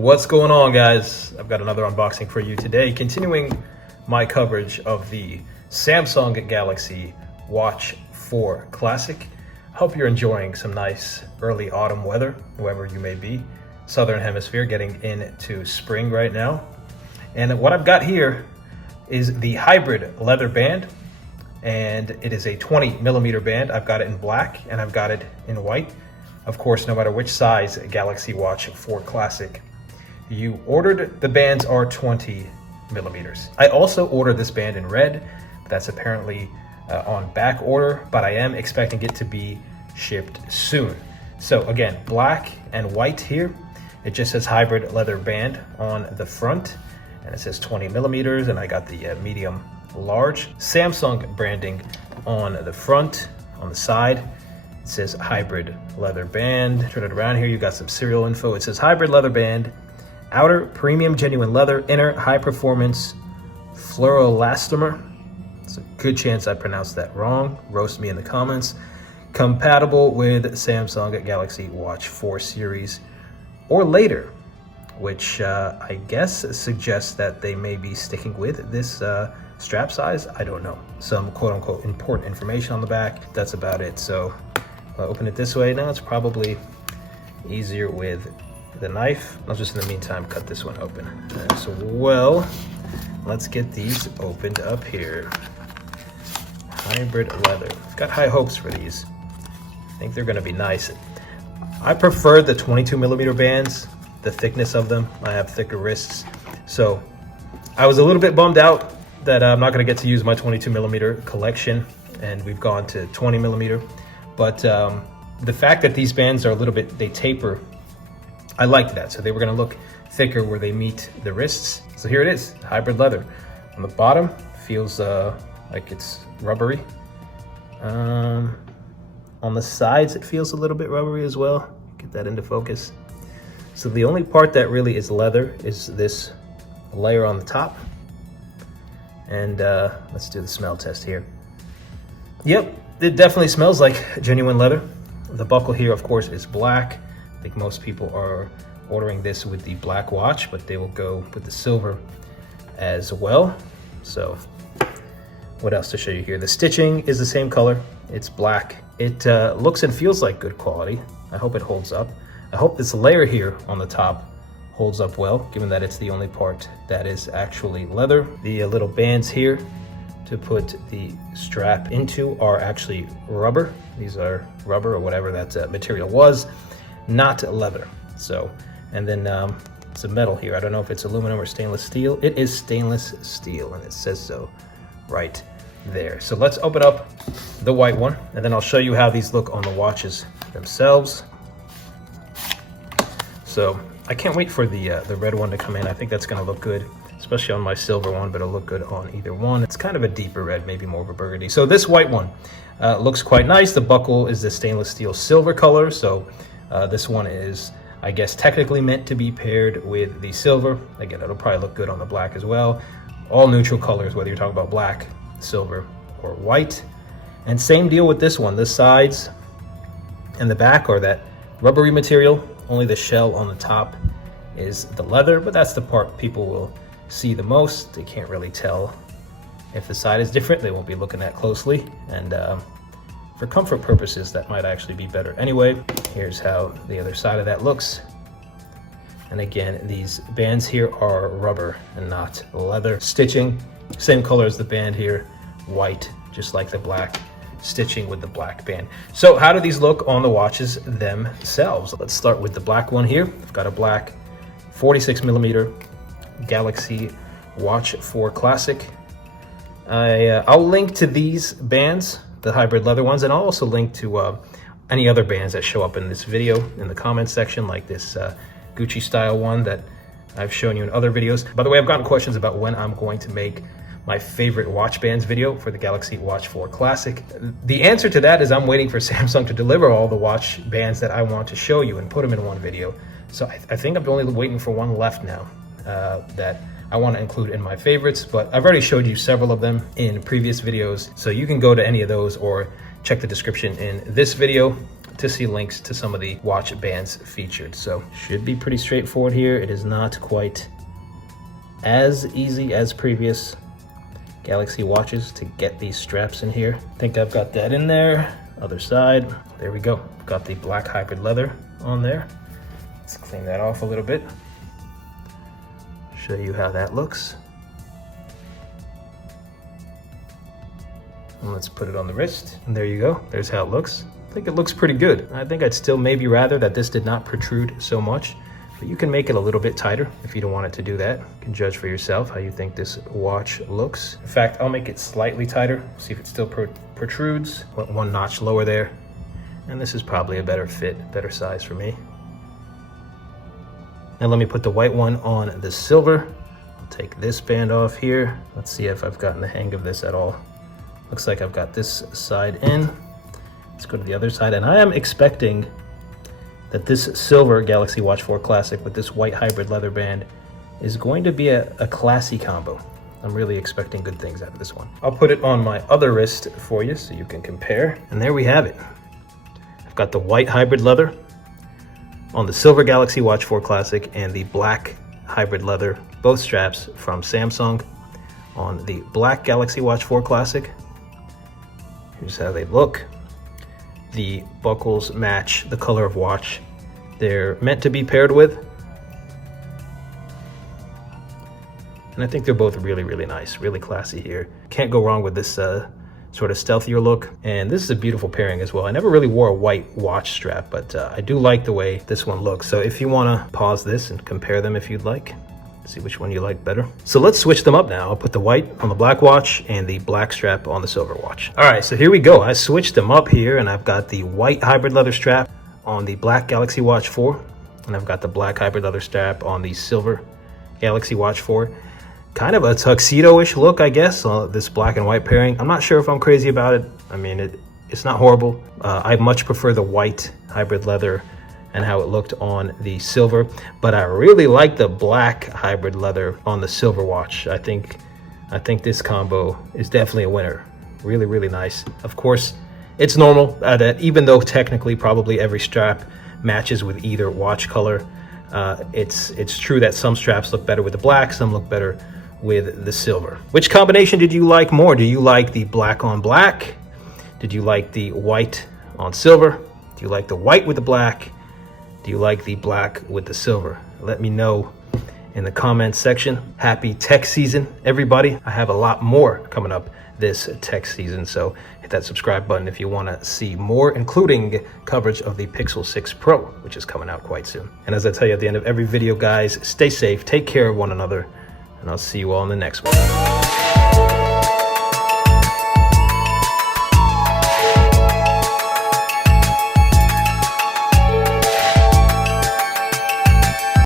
What's going on, guys? I've got another unboxing for you today, continuing my coverage of the Samsung Galaxy Watch 4 Classic. Hope you're enjoying some nice early autumn weather, wherever you may be. Southern Hemisphere getting into spring right now. And what I've got here is the hybrid leather band, and it is a 20mm band. I've got it in black and I've got it in white. Of course, no matter which size Galaxy Watch 4 Classic you ordered, the bands are 20mm. I also ordered this band in red. That's apparently on back order, but I am expecting it to be shipped soon. So again, black and white here. It just says hybrid leather band on the front, and it says 20mm, and I got the medium large. Samsung branding on the front. On the side, it says hybrid leather band. Turn it around here, you got some serial info. It says hybrid leather band, outer premium genuine leather, inner high performance fluoroelastomer. It's a good chance I pronounced that wrong. Roast me in the comments. Compatible with Samsung Galaxy Watch 4 series or later, which I guess suggests that they may be sticking with this strap size. I don't know. Some quote unquote important information on the back. That's about it. So I'll open it this way. Now it's probably easier with the knife. I'll just in the meantime cut this one open. So well, let's get these opened up here. Hybrid leather. I've got high hopes for these. I think they're going to be nice. I prefer the 22mm bands, the thickness of them. I have thicker wrists, so I was a little bit bummed out that I'm not going to get to use my 22mm collection, and we've gone to 20mm. But the fact that these bands are a little bit, they taper, I liked that. So they were going to look thicker where they meet the wrists. So here it is, hybrid leather. On the bottom, feels like it's rubbery. On the sides, it feels a little bit rubbery as well. Get that into focus. So the only part that really is leather is this layer on the top. And let's do the smell test here. Yep, it definitely smells like genuine leather. The buckle here, of course, is black. I think most people are ordering this with the black watch, but they will go with the silver as well. So what else to show you here? The stitching is the same color. It's black. It looks and feels like good quality. I hope it holds up. I hope this layer here on the top holds up well, given that it's the only part that is actually leather. The little bands here to put the strap into are actually rubber. These are rubber or whatever that material was, not leather. So, and then it's a metal here. I don't know if it's aluminum or stainless steel. It is stainless steel, and it says so right there. So let's open up the white one, and then I'll show you how these look on the watches themselves. So I can't wait for the red one to come in. I think that's gonna look good, especially on my silver one, but it'll look good on either one. It's kind of a deeper red, maybe more of a burgundy. So this white one looks quite nice. The buckle is the stainless steel silver color. So this one is, I guess, technically meant to be paired with the silver. Again, it'll probably look good on the black as well. All neutral colors, whether you're talking about black, silver, or white. And same deal with this one. The sides and the back are that rubbery material. Only the shell on the top is the leather, but that's the part people will see the most. They can't really tell if the side is different. They won't be looking that closely. And for comfort purposes, that might actually be better anyway. Here's how the other side of that looks. And again, these bands here are rubber and not leather. Stitching, same color as the band here, white, just like the black. Stitching with the black band. So how do these look on the watches themselves? Let's start with the black one here. I've got a black 46mm Galaxy Watch 4 Classic. I'll link to these bands, the hybrid leather ones, and I'll also link to any other bands that show up in this video in the comments section, like this Gucci style one that I've shown you in other videos. By the way, I've gotten questions about when I'm going to make my favorite watch bands video for the Galaxy Watch 4 Classic. The answer to that is I'm waiting for Samsung to deliver all the watch bands that I want to show you and put them in one video. So I think I'm only waiting for one left now that I want to include in my favorites, but I've already showed you several of them in previous videos. So you can go to any of those or check the description in this video to see links to some of the watch bands featured. So should be pretty straightforward here. It is not quite as easy as previous Galaxy watches to get these straps in here. I think I've got that in there. Other side, there we go. Got the black hybrid leather on there. Let's clean that off a little bit. Show you how that looks. And let's put it on the wrist. And there you go. There's how it looks. I think it looks pretty good. I think I'd still maybe rather that this did not protrude so much, but you can make it a little bit tighter if you don't want it to do that. You can judge for yourself how you think this watch looks. In fact, I'll make it slightly tighter, see if it still protrudes. One notch lower there. And this is probably a better fit, better size for me. Now let me put the white one on the silver. I'll take this band off here. Let's see if I've gotten the hang of this at all. Looks like I've got this side in. Let's go to the other side, and I am expecting that this silver Galaxy Watch 4 Classic with this white hybrid leather band is going to be a classy combo. I'm really expecting good things out of this one. I'll put it on my other wrist for you so you can compare. And there we have it. I've got the white hybrid leather on the silver Galaxy Watch 4 Classic and the black hybrid leather, both straps from Samsung on the black Galaxy Watch 4 Classic. Here's how they look. The buckles match the color of watch they're meant to be paired with. And I think they're both really, really nice, really classy here. Can't go wrong with this sort of stealthier look. And this is a beautiful pairing as well. I never really wore a white watch strap, but I do like the way this one looks. So if you want to pause this and compare them if you'd like, see which one you like better. So let's switch them up now. I'll put the white on the black watch and the black strap on the silver watch. All right, so here we go. I switched them up here, and I've got the white hybrid leather strap on the black Galaxy Watch 4, and I've got the black hybrid leather strap on the silver Galaxy Watch 4. Kind of a tuxedo-ish look, I guess, this black and white pairing. I'm not sure if I'm crazy about it. I mean, it's not horrible. I much prefer the white hybrid leather and how it looked on the silver, but I really like the black hybrid leather on the silver watch. I think this combo is definitely a winner. Really, really nice. Of course, it's normal that even though technically probably every strap matches with either watch color, it's true that some straps look better with the black, some look better with the silver. Which combination did you like more? Do you like the black on black? Did you like the white on silver? Do you like the white with the black? Do you like the black with the silver? Let me know in the comments section. Happy tech season, everybody. I have a lot more coming up this tech season, so hit that subscribe button if you want to see more, including coverage of the Pixel 6 Pro, which is coming out quite soon. And as I tell you at the end of every video, guys, stay safe, take care of one another, and I'll see you all in the next one.